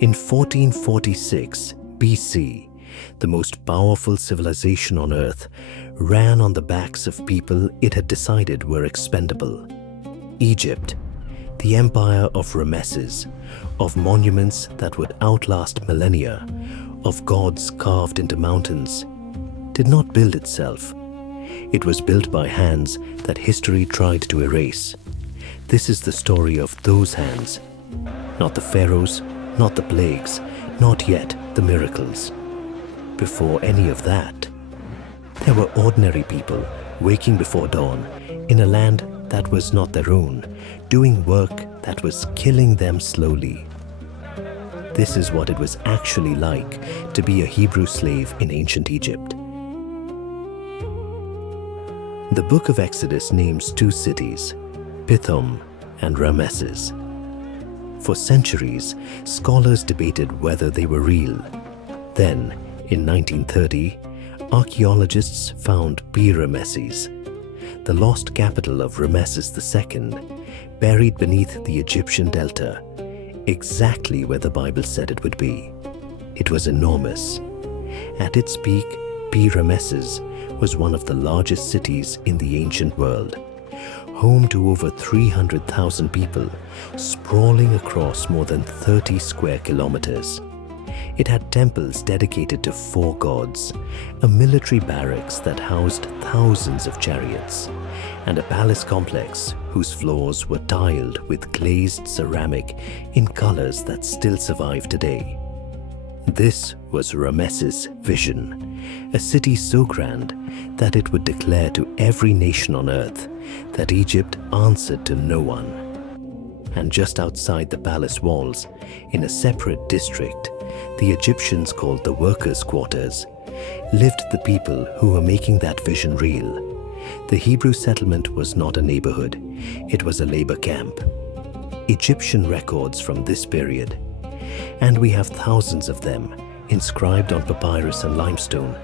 In 1446 BC, the most powerful civilization on Earth ran on the backs of people it had decided were expendable. Egypt, the empire of Ramesses, of monuments that would outlast millennia, of gods carved into mountains, did not build itself. It was built by hands that history tried to erase. This is the story of those hands. Not the pharaohs, not the plagues, not yet the miracles. Before any of that, there were ordinary people waking before dawn in a land that was not their own, doing work that was killing them slowly. This is what it was actually like to be a Hebrew slave in ancient Egypt. The book of Exodus names two cities, Pithom and Ramesses. For centuries, scholars debated whether they were real. Then, in 1930, archaeologists found Ramesses, the lost capital of Ramesses II, buried beneath the Egyptian delta, exactly where the Bible said it would be. It was enormous. At its peak, Ramesses was one of the largest cities in the ancient world, home to over 300,000 people, sprawling across more than 30 square kilometers. It had temples dedicated to 4 gods, a military barracks that housed thousands of chariots, and a palace complex whose floors were tiled with glazed ceramic in colors that still survive today. This was Ramesses' vision, a city so grand that it would declare to every nation on earth that Egypt answered to no one. And just outside the palace walls, in a separate district, the Egyptians called the workers' quarters, lived the people who were making that vision real. The Hebrew settlement was not a neighborhood, it was a labor camp. Egyptian records from this period, and we have thousands of them inscribed on papyrus and limestone,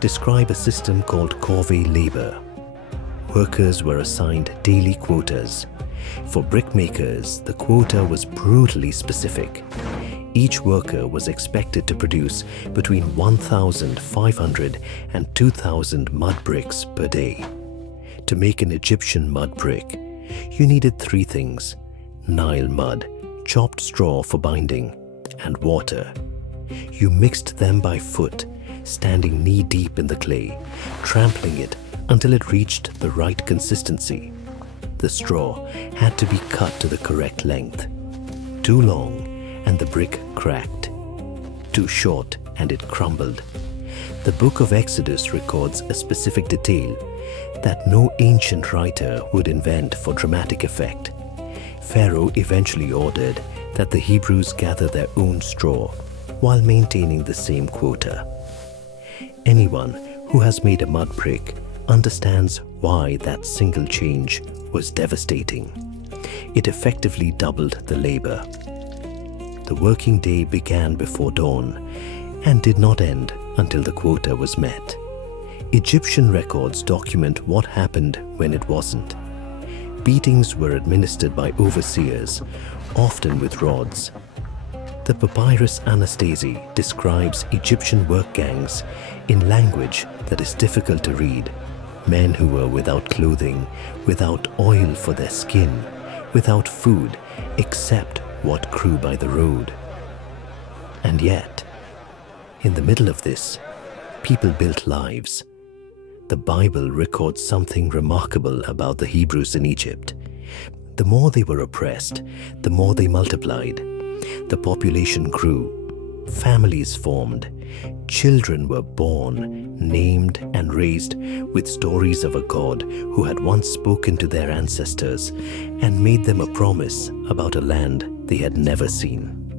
describe a system called corvée labor. Workers were assigned daily quotas. For brickmakers, the quota was brutally specific. Each worker was expected to produce between 1,500 and 2,000 mud bricks per day. To make an Egyptian mud brick, you needed 3 things: Nile mud, chopped straw for binding, and water. You mixed them by foot, standing knee-deep in the clay, trampling it until it reached the right consistency. The straw had to be cut to the correct length. Too long, and the brick cracked. Too short, and it crumbled. The book of Exodus records a specific detail that no ancient writer would invent for dramatic effect. Pharaoh eventually ordered that the Hebrews gather their own straw while maintaining the same quota. Anyone who has made a mud brick understands why that single change was devastating. It effectively doubled the labor. The working day began before dawn and did not end until the quota was met. Egyptian records document what happened when it wasn't. Beatings were administered by overseers, often with rods. The papyrus Anastasi describes Egyptian work gangs in language that is difficult to read. Men who were without clothing, without oil for their skin, without food except what grew by the road. And yet, in the middle of this, people built lives. The Bible records something remarkable about the Hebrews in Egypt. The more they were oppressed, the more they multiplied. The population grew. Families formed. Children were born, named, and raised with stories of a God who had once spoken to their ancestors and made them a promise about a land they had never seen.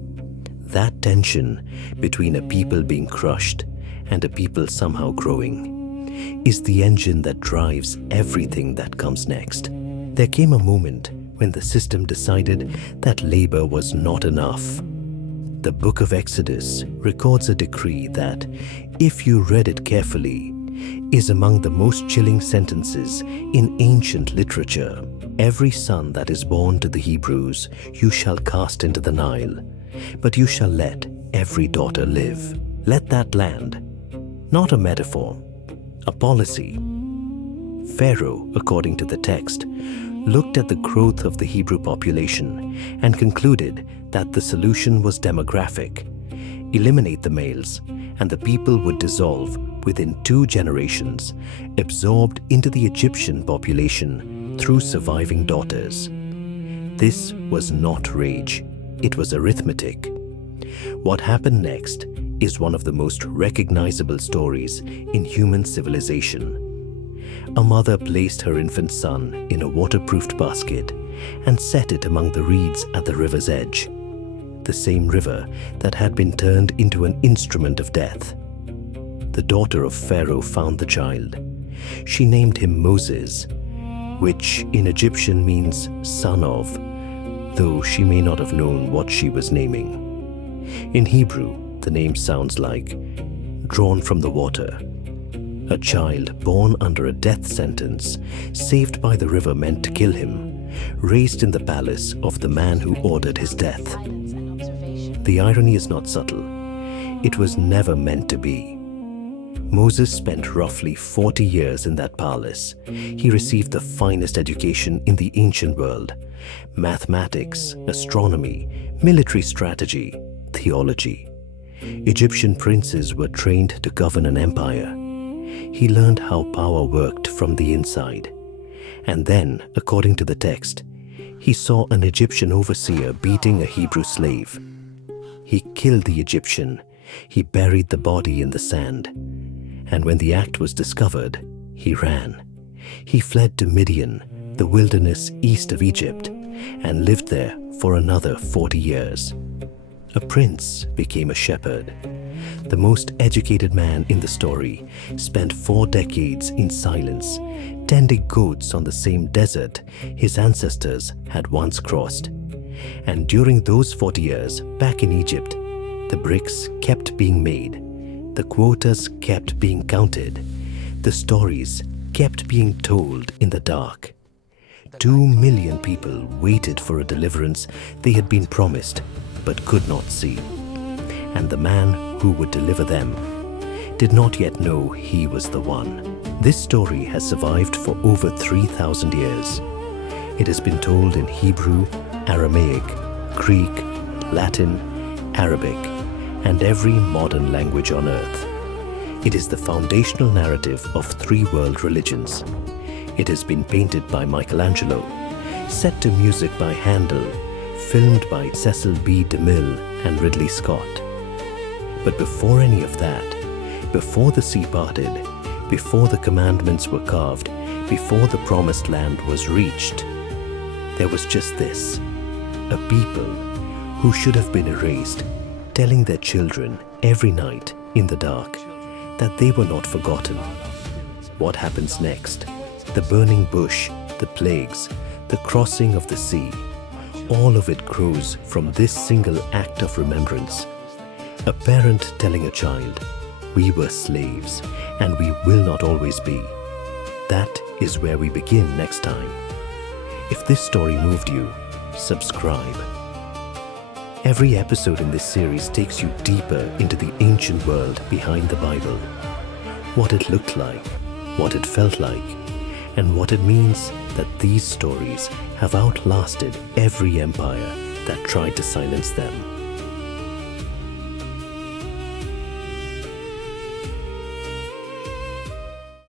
That tension between a people being crushed and a people somehow growing is the engine that drives everything that comes next. There came a moment when the system decided that labor was not enough. The book of Exodus records a decree that, if you read it carefully, is among the most chilling sentences in ancient literature. Every son that is born to the Hebrews you shall cast into the Nile. but you shall let every daughter live. Let that land. Not a metaphor, a policy. Pharaoh, according to the text, looked at the growth of the Hebrew population and concluded that the solution was demographic. Eliminate the males, and the people would dissolve within 2 generations, absorbed into the Egyptian population through surviving daughters. This was not rage, it was arithmetic. What happened next is one of the most recognizable stories in human civilization. A mother placed her infant son in a waterproofed basket and set it among the reeds at the river's edge, the same river that had been turned into an instrument of death. The daughter of Pharaoh found the child. She named him Moses, which in Egyptian means son of, though she may not have known what she was naming. In Hebrew, the name sounds like drawn from the water. A child born under a death sentence, saved by the river meant to kill him, raised in the palace of the man who ordered his death. The irony is not subtle. It was never meant to be. Moses spent roughly 40 years in that palace. He received the finest education in the ancient world: mathematics, astronomy, military strategy, theology. Egyptian princes were trained to govern an empire. He learned how power worked from the inside. And then, according to the text, he saw an Egyptian overseer beating a Hebrew slave. He killed the Egyptian. He buried the body in the sand. And when the act was discovered, he ran. He fled to Midian, the wilderness east of Egypt, and lived there for another 40 years. A prince became a shepherd. The most educated man in the story spent 4 decades in silence, tending goats on the same desert his ancestors had once crossed. And during those 40 years back in Egypt, the bricks kept being made, the quotas kept being counted, the stories kept being told in the dark. 2 million people waited for a deliverance they had been promised but could not see. And the man who would deliver them did not yet know he was the one. This story has survived for over 3,000 years. It has been told in Hebrew, Aramaic, Greek, Latin, Arabic, and every modern language on earth. It is the foundational narrative of 3 world religions. It has been painted by Michelangelo, set to music by Handel, filmed by Cecil B. DeMille and Ridley Scott. But before any of that, before the sea parted, before the commandments were carved, before the promised land was reached, there was just this: a people who should have been erased, telling their children every night in the dark that they were not forgotten. What happens next? The burning bush, the plagues, the crossing of the sea, all of it grows from this single act of remembrance. A parent telling a child, "We were slaves, and we will not always be." That is where we begin next time. If this story moved you, subscribe. Every episode in this series takes you deeper into the ancient world behind the Bible. What it looked like, what it felt like, and what it means that these stories have outlasted every empire that tried to silence them.